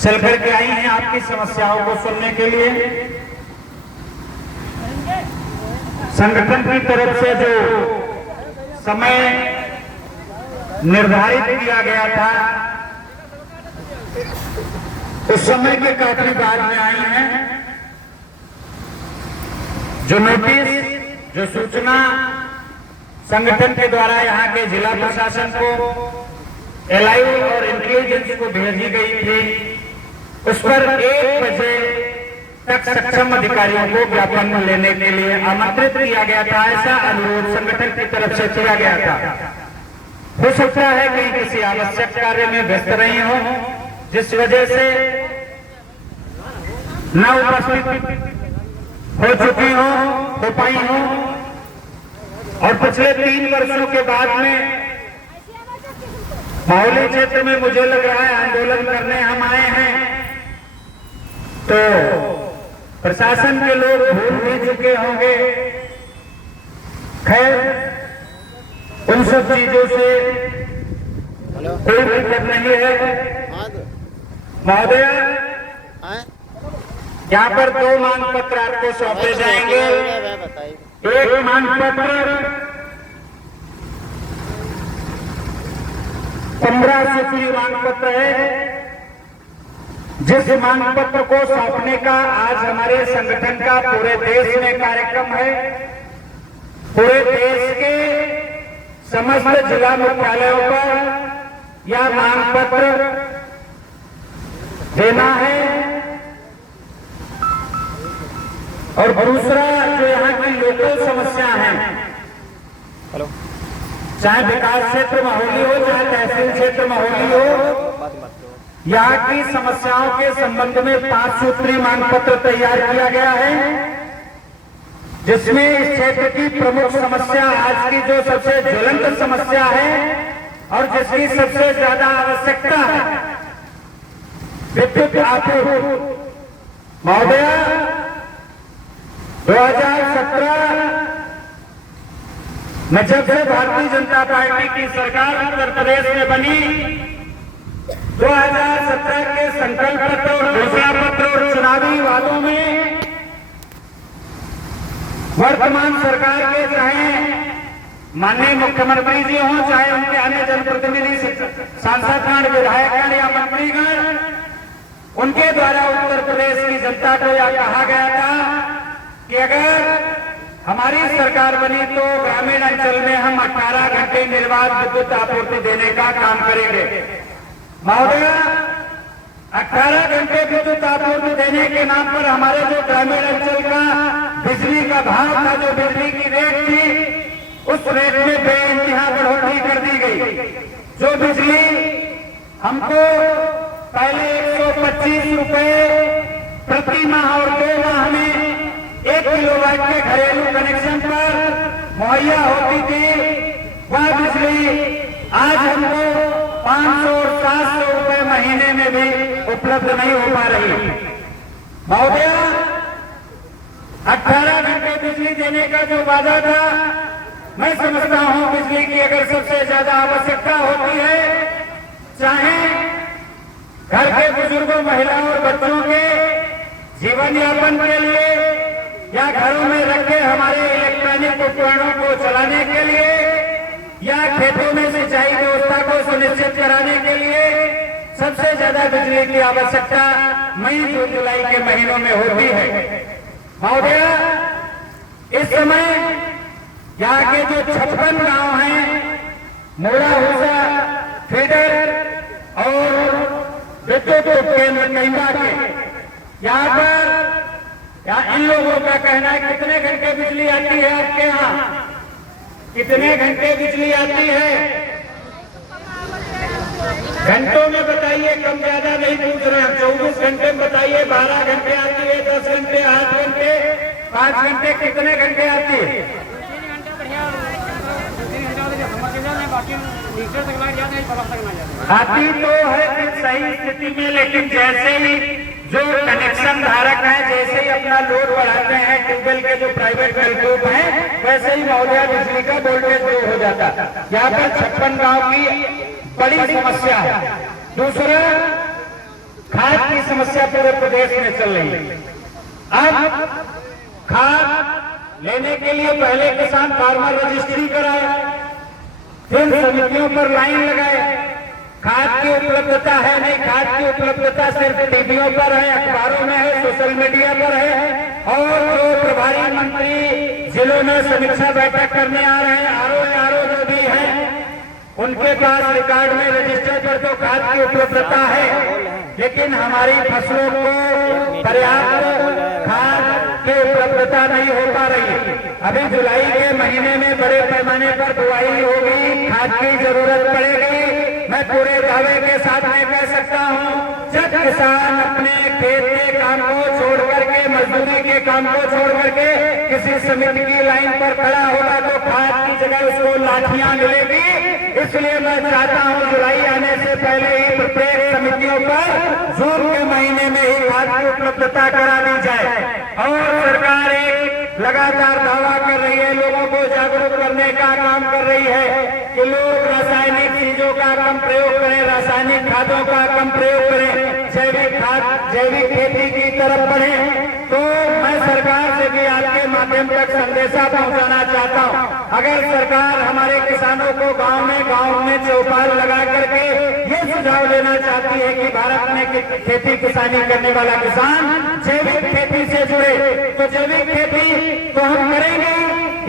चल करके आई हैं आपकी समस्याओं को सुनने के लिए। संगठन की तरफ से जो समय निर्धारित किया गया था उस समय के काफी बाद में आई हैं। जो नोटिस, जो सूचना संगठन के द्वारा यहाँ के जिला प्रशासन को, एलआईयू और इंटेलिजेंस को भेजी गई थी, उस पर 1 बजे तक सक्षम अधिकारियों को ज्ञापन लेने के लिए आमंत्रित किया गया था। ऐसा अनुरोध संगठन की तरफ से किया गया था। हो सकता है कि किसी आवश्यक कार्य में व्यस्त रही हो, जिस वजह से न उपस्थित हो चुकी हो पाई हो, और पिछले 3 वर्षों के बाद में माहौली क्षेत्र में मुझे लग रहा है आंदोलन करने हम आए हैं, तो प्रशासन के लोग भूल भी चुके होंगे। खैर, उन सब चीजों से कोई दिक्कत नहीं है। महोदय, यहाँ पर 2 मांग पत्र आपको सौंपे जाएंगे। एक मांग पत्र 15 सूत्री मांग पत्र है, जिस मांग पत्र को सौंपने का आज हमारे संगठन का पूरे देश में कार्यक्रम है। पूरे देश के समस्त जिला मुख्यालयों पर यह मांग पत्र देना है। और दूसरा, जो यहाँ की लोकल समस्या है, चाहे विकास क्षेत्र माहौली हो, चाहे तहसील क्षेत्र माहौली हो, यहाँ की समस्याओं के संबंध में 5 सूत्री मांग पत्र तैयार किया गया है, जिसमें इस क्षेत्र की प्रमुख समस्या, आज की जो सबसे ज्वलंत समस्या है और जिसकी सबसे ज्यादा आवश्यकता है, विद्युत आपूर्ति। महोदय, 2017 में जब से भारतीय जनता पार्टी की सरकार उत्तर प्रदेश में बनी, 2017 के संकल्प पत्र और घोषणा पत्र और चुनावी वादों में वर्तमान सरकार के, चाहे माननीय मुख्यमंत्री जी हों, चाहे उनके अन्य जनप्रतिनिधि, सांसदगण, विधायकगण या मंत्रीगण, उनके द्वारा उत्तर प्रदेश की जनता को यह कहा गया था कि अगर हमारी सरकार बनी तो ग्रामीण अंचल में हम 18 घंटे निर्बाध विद्युत आपूर्ति देने का काम करेंगे। महोदय, 18 घंटे विद्युत आपूर्ति देने के नाम पर हमारे जो ग्रामीण अंचल का बिजली का भाव था, जो बिजली की रेट थी, उस रेट में बेइंतहा बढ़ोतरी कर दी गई। जो बिजली हमको पहले 125 रुपए प्रति माह और 2 माह में 1 किलोवाट के घरेलू कनेक्शन पर मुहैया होती थी, वह बिजली आज हमको 500 और 700 रुपए महीने में भी उपलब्ध नहीं हो पा रही। महोदय, 18 घंटे बिजली देने का जो वादा था, मैं समझता हूं बिजली की अगर सबसे ज्यादा आवश्यकता होती है, चाहे घर के बुजुर्गों, महिलाओं और बच्चों के जीवन यापन के लिए, या घरों में रखे हमारे इलेक्ट्रॉनिक उपकरणों को चलाने के लिए, या खेतों में सिंचाई व्यवस्था को सुनिश्चित कराने के लिए, सबसे ज्यादा बिजली की आवश्यकता मई, जून, जुलाई के महीनों में होती है। महोदय, इस समय यहाँ के जो 56 गांव हैं, मोड़ा, हुसा, फीडर और विद्युत उपकेंद्र कईमा के, यहाँ पर इन लोगों का कहना है कितने घंटे बिजली आती है आपके यहाँ? कितने घंटे बिजली आती है? घंटों में बताइए, कम ज्यादा नहीं पूछ रहे हैं। 24 घंटे में बताइए, 12 घंटे आती है, 10 घंटे, 8 घंटे, 5 घंटे, कितने घंटे आती है? आती तो है सही स्थिति में, लेकिन जैसे ही जो कनेक्शन धारक है, जैसे ही अपना लोड बढ़ाते हैं, ट्यूबवेल के जो प्राइवेट नलकूप हैं, वैसे ही महोदय बिजली का वोल्टेज लो हो जाता है। यहाँ पर 56 गांव की बड़ी समस्या है। दूसरा, खाद की समस्या पूरे प्रदेश में चल रही है। अब खाद लेने के लिए पहले किसान फार्मर रजिस्ट्री कराए, फिर समितियों पर लाइन लगाए। खाद की उपलब्धता है नहीं, खाद की उपलब्धता सिर्फ टीवियों पर है, अखबारों में है, सोशल मीडिया पर है। और जो प्रभारी मंत्री जिलों में समीक्षा बैठक करने आ रहे हैं, आरओ जो भी है, उनके पास रिकॉर्ड में रजिस्टर पर तो खाद की उपलब्धता है, लेकिन हमारी फसलों को पर्याप्त खाद की उपलब्धता नहीं हो पा रही। अभी जुलाई के महीने में बड़े पैमाने पर बुआई होगी, खाद की जरूरत पड़ेगी। मैं पूरे दावे के साथ में कह सकता हूँ, जब किसान अपने खेत के काम को छोड़ करके, मजदूरी के काम को छोड़ करके किसी समिति की लाइन पर खड़ा होगा तो खाद की जगह उसको लाठियां मिलेगी। इसलिए मैं चाहता हूं जुलाई आने से पहले ही प्रत्येक समितियों पर जून के महीने में ही खाद की उपलब्धता करा दी जाए। और सरकार एक लगातार दावा कर रही है, लोगों को जागरूक करने का काम कर रही है कि लोग रासायनिक चीजों का कम प्रयोग करें, रासायनिक खादों का कम प्रयोग करें, जैविक खाद, जैविक खेती की तरफ बढ़ें। तो मैं सरकार से भी आपके माध्यम तक संदेशा पहुंचाना चाहता हूं, अगर सरकार हमारे किसानों को गांव में चौपाल लगा करके ये सुझाव लेना चाहती है कि भारत में खेती किसानी करने वाला किसान जैविक खेती से जुड़े, तो जैविक खेती तो हम करेंगे।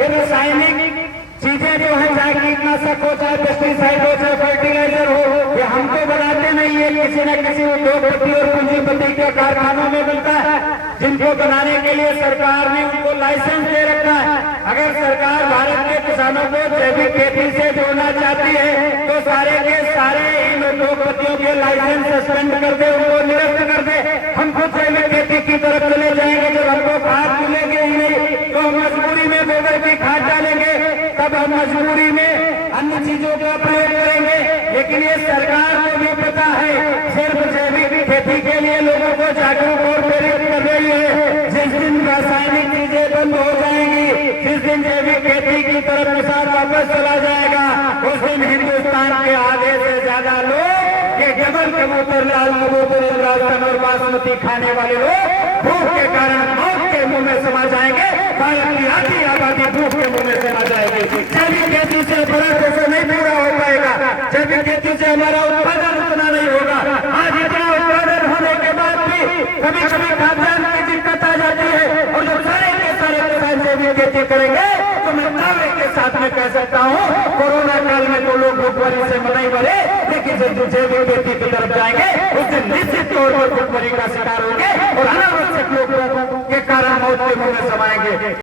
ये रासायनिक चीजें जो है, चाहे कीटनाशक हो, चाहे पेस्टिसाइड हो, चाहे फर्टिलाइजर हो, ये हमको बनाते नहीं है, किसी न किसी उद्योगपति और पूंजीपति के कारखानों में मिलता है, जिनको बनाने के लिए सरकार ने उनको लाइसेंस दे रखा है। अगर सरकार भारत के किसानों को जैविक खेती से जोड़ना चाहती है तो सारे के सारे इन उद्योगपतियों के लाइसेंस सस्पेंड कर दे, उनको निरस्त कर दे। हम खुद जैविक खेती की तरफ चले जाएंगे। जब हमको खाद मिलेगी ही नहीं तो हम मजबूरी में गोबर की खाद डालेंगे, तब हम मजबूरी में अन्य चीजों का प्रयोग करेंगे। लेकिन ये सरकार को भी पता है, सिर्फ जैविक खेती के लिए लोगों को जागरूक और प्रेरित कर रही है। जिस दिन रासायनिक चीजें बंद हो जाएंगी, जिस दिन जैविक खेती की तरफ किसान वापस चला जाएगा, उस दिन हिंदुस्तान के आधे से ज्यादा लोग, ये गगन कबूतर, लाल कबूतर, राजस्थान और बासमती खाने वाले लोग भूख के कारण मौत के मुंह में समा जाएंगे। भारत की आधी आबादी भूख के मुंह में समा जाएगी। जैविक खेती से बड़ा पैसा नहीं पूरा हो पाएगा, जैविक खेती से हमारा उत्पादन उतना नहीं होगा। आज इतना उत्पादन होने के बाद भी कभी कभी खाद्यान्न की दिक्कत आ जाती है, और जो सारे के सारे किसान जैविक खेती करेंगे तो मैं दावे के साथ में कह सकता हूँ, कोरोना काल में तो लोग भूखमरी से नहीं मरे, लेकिन जब जैविक खेती की तरफ जाएंगे उस दिन निश्चित तौर पर भूखमरी का शिकार होंगे और अनावश्यक लोगों के कारण मौत के मुंह में समाएंगे।